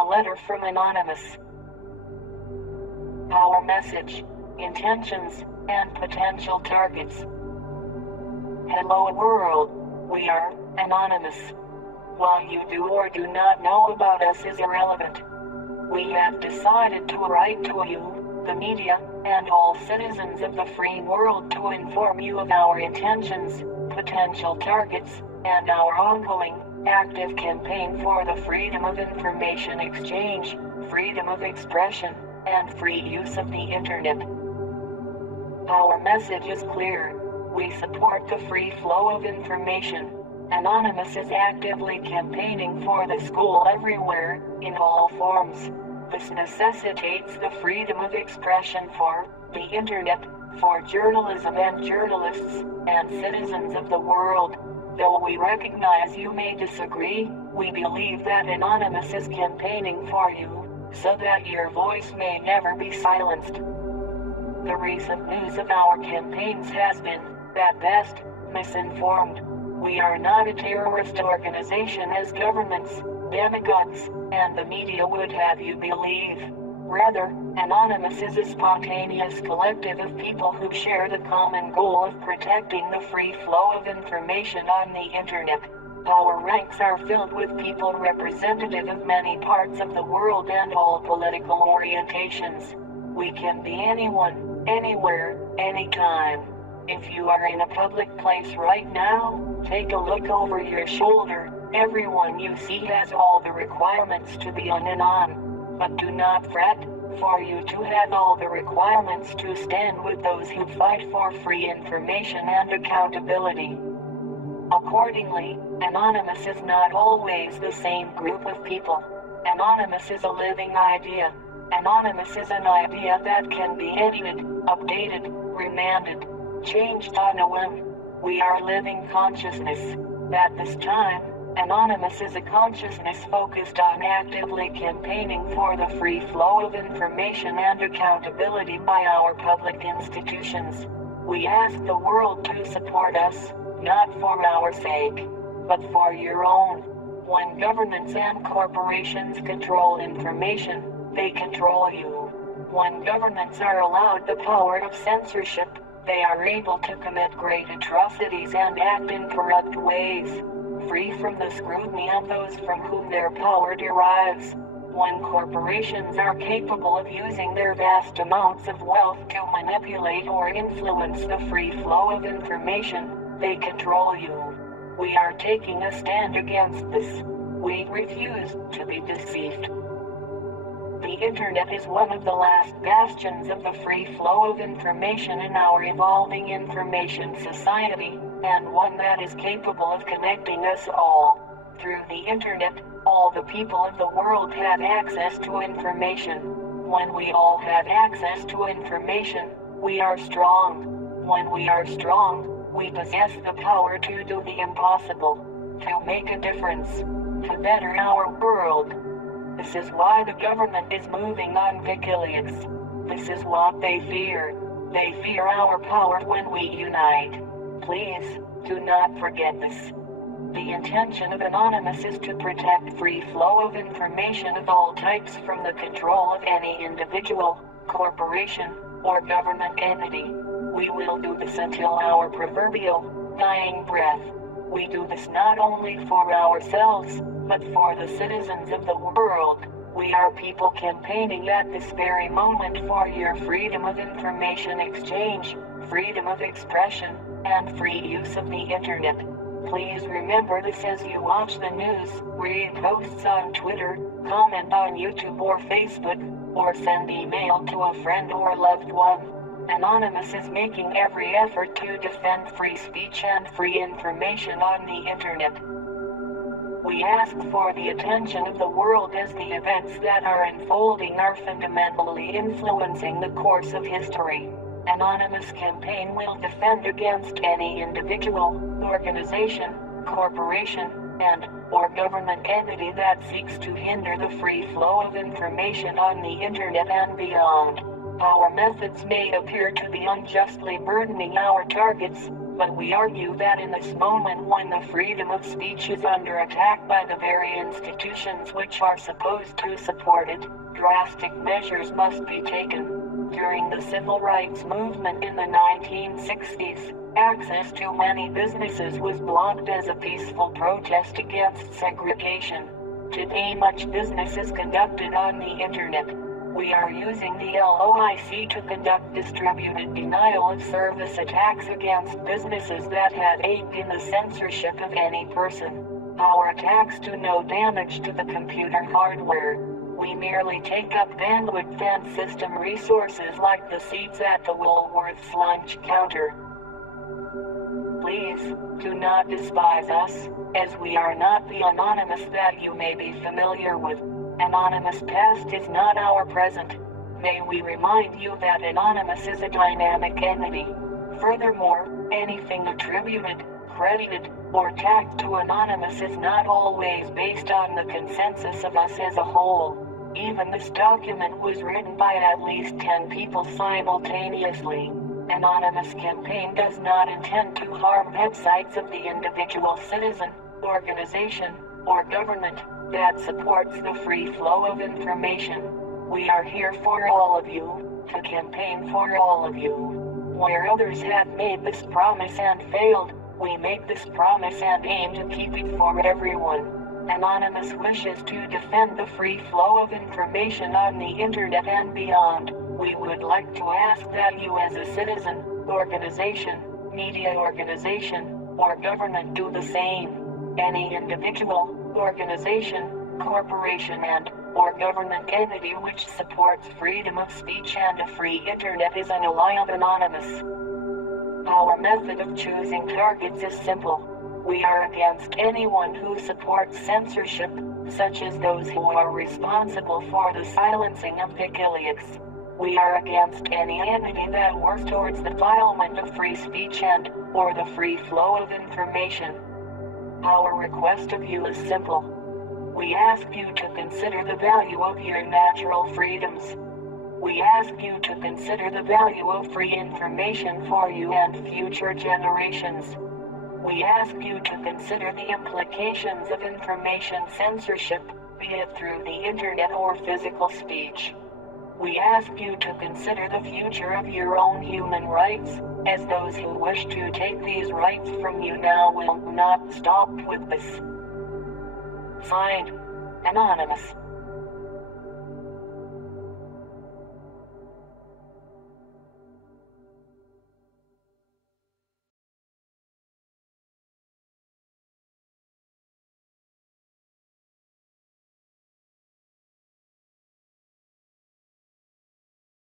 A letter from Anonymous. Our message, intentions, and potential targets. Hello world, we are Anonymous. What you do or do not know about us is irrelevant. We have decided to write to you, the media, and all citizens of the free world to inform you of our intentions, potential targets, and our ongoing, active campaign for the freedom of information exchange, freedom of expression, and free use of the internet. Our message is clear. We support the free flow of information. Anonymous is actively campaigning for the school everywhere, in all forms. This necessitates the freedom of expression for the internet, for journalism and journalists, and citizens of the world. Though we recognize you may disagree, we believe that Anonymous is campaigning for you, so that your voice may never be silenced. The recent news of our campaigns has been, at best, misinformed. We are not a terrorist organization as governments, demagogues, and the media would have you believe. Rather, Anonymous is a spontaneous collective of people who share the common goal of protecting the free flow of information on the internet. Our ranks are filled with people representative of many parts of the world and all political orientations. We can be anyone, anywhere, anytime. If you are in a public place right now, take a look over your shoulder. Everyone you see has all the requirements to be an Anon. But do not fret, for you to have all the requirements to stand with those who fight for free information and accountability. Accordingly, Anonymous is not always the same group of people. Anonymous is a living idea. Anonymous is an idea that can be edited, updated, remanded, changed on a whim. We are living consciousness. At this time, Anonymous is a consciousness focused on actively campaigning for the free flow of information and accountability by our public institutions. We ask the world to support us, not for our sake, but for your own. When governments and corporations control information, they control you. When governments are allowed the power of censorship, they are able to commit great atrocities and act in corrupt ways, free from the scrutiny of those from whom their power derives. When corporations are capable of using their vast amounts of wealth to manipulate or influence the free flow of information, they control you. We are taking a stand against this. We refuse to be deceived. The internet is one of the last bastions of the free flow of information in our evolving information society, and one that is capable of connecting us all. Through the internet, all the people of the world have access to information. When we all have access to information, we are strong. When we are strong, we possess the power to do the impossible, to make a difference, to better our world. This is why the government is moving on WikiLeaks. This is what they fear. They fear our power when we unite. Please, do not forget this. The intention of Anonymous is to protect free flow of information of all types from the control of any individual, corporation, or government entity. We will do this until our proverbial dying breath. We do this not only for ourselves, but for the citizens of the world. We are people campaigning at this very moment for your freedom of information exchange, freedom of expression, and free use of the internet. Please remember this as you watch the news, read posts on Twitter, comment on YouTube or Facebook, or send email to a friend or loved one. Anonymous is making every effort to defend free speech and free information on the internet. We ask for the attention of the world as the events that are unfolding are fundamentally influencing the course of history. Anonymous campaign will defend against any individual, organization, corporation, and/or government entity that seeks to hinder the free flow of information on the internet and beyond. Our methods may appear to be unjustly burdening our targets, But we argue that in this moment when the freedom of speech is under attack by the very institutions which are supposed to support it, drastic measures must be taken. During the civil rights movement in the 1960s, access to many businesses was blocked as a peaceful protest against segregation. Today much business is conducted on the internet. We are using the LOIC to conduct distributed denial of service attacks against businesses that had aided in the censorship of any person. Our attacks do no damage to the computer hardware. We merely take up bandwidth and system resources like the seats at the Woolworth's lunch counter. Please, do not despise us, as we are not the anonymous that you may be familiar with. Anonymous past is not our present. May we remind you that Anonymous is a dynamic entity. Furthermore, anything attributed, credited, or tagged to Anonymous is not always based on the consensus of us as a whole. Even this document was written by at least 10 people simultaneously. Anonymous campaign does not intend to harm websites of the individual citizen, organization, or government that supports the free flow of information. We are here for all of you, to campaign for all of you. Where others have made this promise and failed, we make this promise and aim to keep it for everyone. Anonymous wishes to defend the free flow of information on the internet and beyond. We would like to ask that you as a citizen, organization, media organization, or government do the same. Any individual, organization, corporation or government entity which supports freedom of speech and a free internet is an ally of Anonymous. Our method of choosing targets is simple. We are against anyone who supports censorship, such as those who are responsible for the silencing of WikiLeaks. We are against any entity that works towards the defilement of free speech or the free flow of information. Our request of you is simple. We ask you to consider the value of your natural freedoms. We ask you to consider the value of free information for you and future generations. We ask you to consider the implications of information censorship, be it through the internet or physical speech. We ask you to consider the future of your own human rights, as those who wish to take these rights from you now will not stop with this. Signed, Anonymous.